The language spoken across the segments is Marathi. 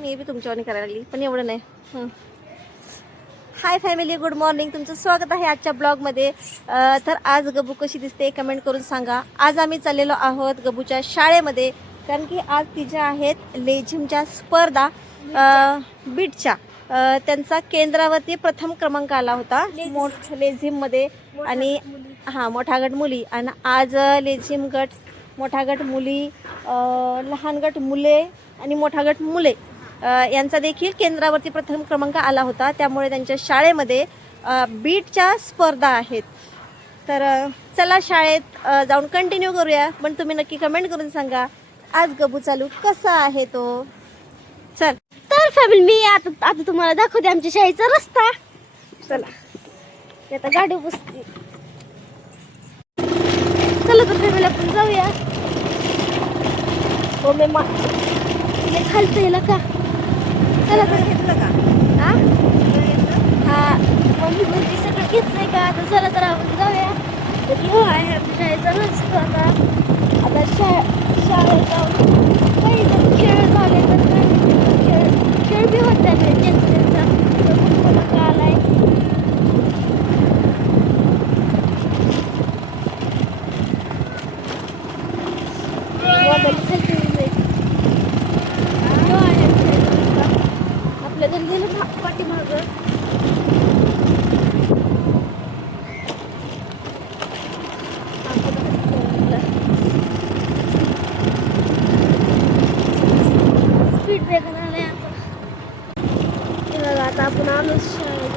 मी बी तुमच्यावानी करायला लागली पण एवढं नाही. Hi family, good morning. तुमचं स्वागत आहे आजच्या ब्लॉगमध्ये. तर आज गबू कशी दिसते कमेंट करून सांगा. आज आम्ही चाललेलो आहोत गबूच्या शाळेमध्ये, कारण की आज तिच्या आहेत लेझिमच्या स्पर्धा. बीटच्या त्यांचा केंद्रावरती प्रथम क्रमांक आला होता लेझिममध्ये. आणि मोठा गट मुली. आणि आज लेझिम गट, मोठा गट मुली, लहान गट मुले आणि मोठा गट मुले यांचा देखील केंद्रावरती प्रथम क्रमांक आला होता. त्यामुळे त्यांच्या शाळेमध्ये बीटच्या स्पर्धा आहेत. तर चला शाळेत जाऊन कंटिन्यू करूया. पण तुम्ही नक्की कमेंट करून सांगा आज गबू चालू कसा आहे तो. चल तर फॅमिली, मी आता तुम्हाला दाखवते आमच्या शाळेचा रस्ता. चला आता गाडी बसते. चला तर फॅमिली आपण जाऊया. हो मी खालचं येला का. चला तर घेतलं का. हा मम्मी म्हणजे सगळं घेतलंय का. आता चला तर आपण जाऊया. तर हो आहे शाळेचा रस्ता. आता शाळेत जाऊन काही जर खेळ झाले तर खेळ बी होत नाही. त्यांचा का आलाय. आपल्या घरी गेलं पाठीमागं. स्पीड ब्रेकर आलाय आता आपण आलो शाळेत.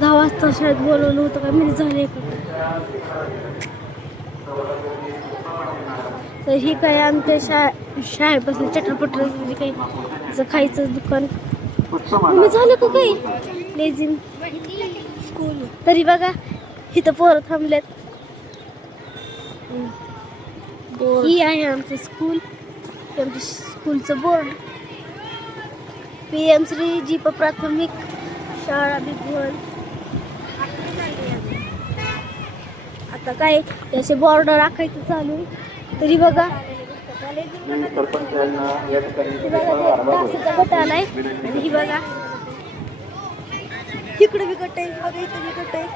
10 वाजता शाळेत बोलवलं होतं का मी झाले. तर ही काय आमच्या शाळेपासून चटरपटर म्हणजे काही असं खायचं दुकान. मी झालं का काही लेझिम स्कूल. तरी बघा इथं पोरं थांबलेत. ही आहे आमचं स्कूल. आमच्या स्कूलचं बोर्ड. PM श्री जीप प्राथमिक शाळा बिगवण. आता काय त्याचे बोर्ड राखायचं चालू. तरी बघा गट आलाय. आणि ही बघा इकडे बी गट आहे. बघा इथे बी गट आहे.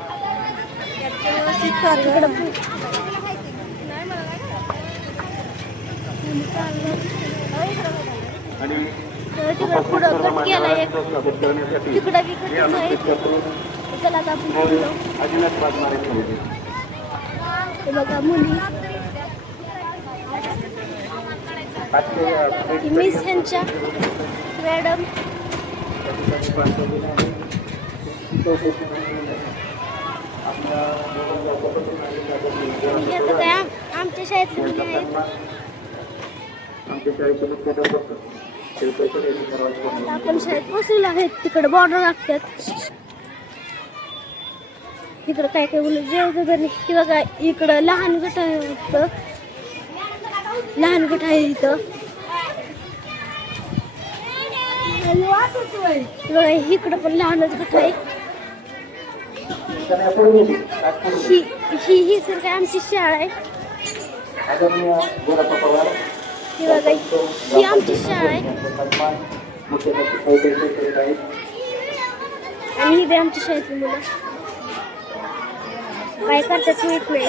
तिकडे पुढं गट केला एक. तिकडं बी गट आहे. चला आता आपण बघा मुली. मिस ह्यांच्या मॅडम. काय आमच्या शाळेतली मुली आहेत. आपण शाळेत बसलेलो आहेत. तिकडे बॉर्डर लागतात. इकडं काय काय मुलं जेवतात. आणि की बघा इकडं लहान गट आहे. लहान गट आहे इथं. इकडं पण लहानच गट आहे. ही सर काय आमची शाळा आहे. ही बघा ही आमची शाळा आहे. आणि ही बी आमच्या शाळेतली मुलं काय करतात माहित नाही.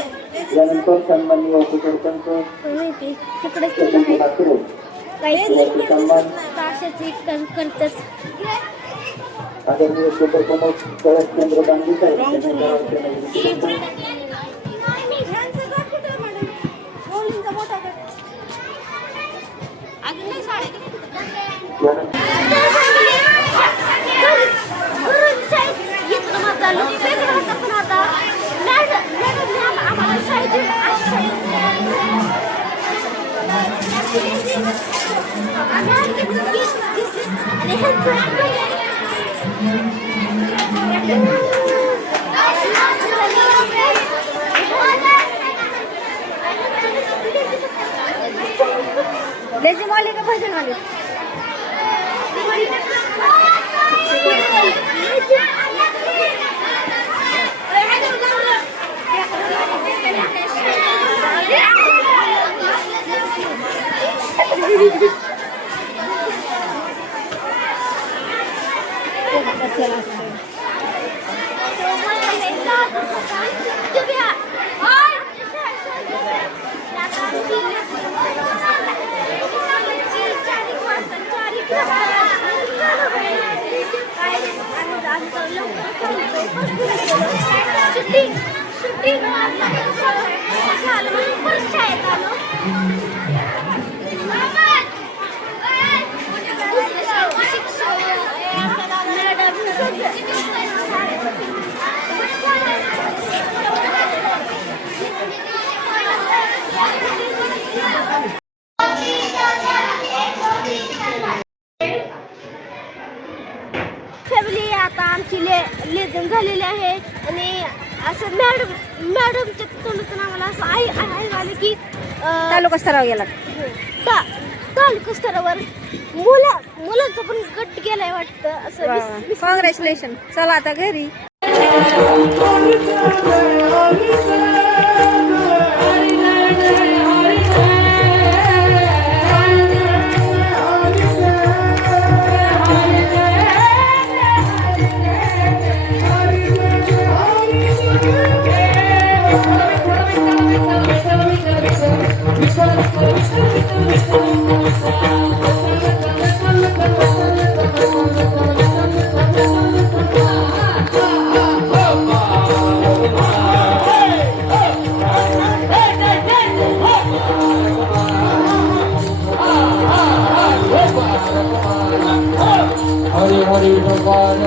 माहिती तिकडेच काही ताशाची करतात. लेझिम वाले का भजन वाले. शूटिंग शूटिंग झालं म्हणून परत शाळेत आलो. फॅमिली आता आमची लेझन झालेली आहे आणि असं मॅडमच्या तोंडातून आम्हाला असं आई आलं की तालुका स्तरावर गेला. तालुका स्तरावर मुलांचा पण गट गेलाय वाटतं असं. कॉंग्रॅच्युलेशन. चला आता घरी. हरि हरि भगवान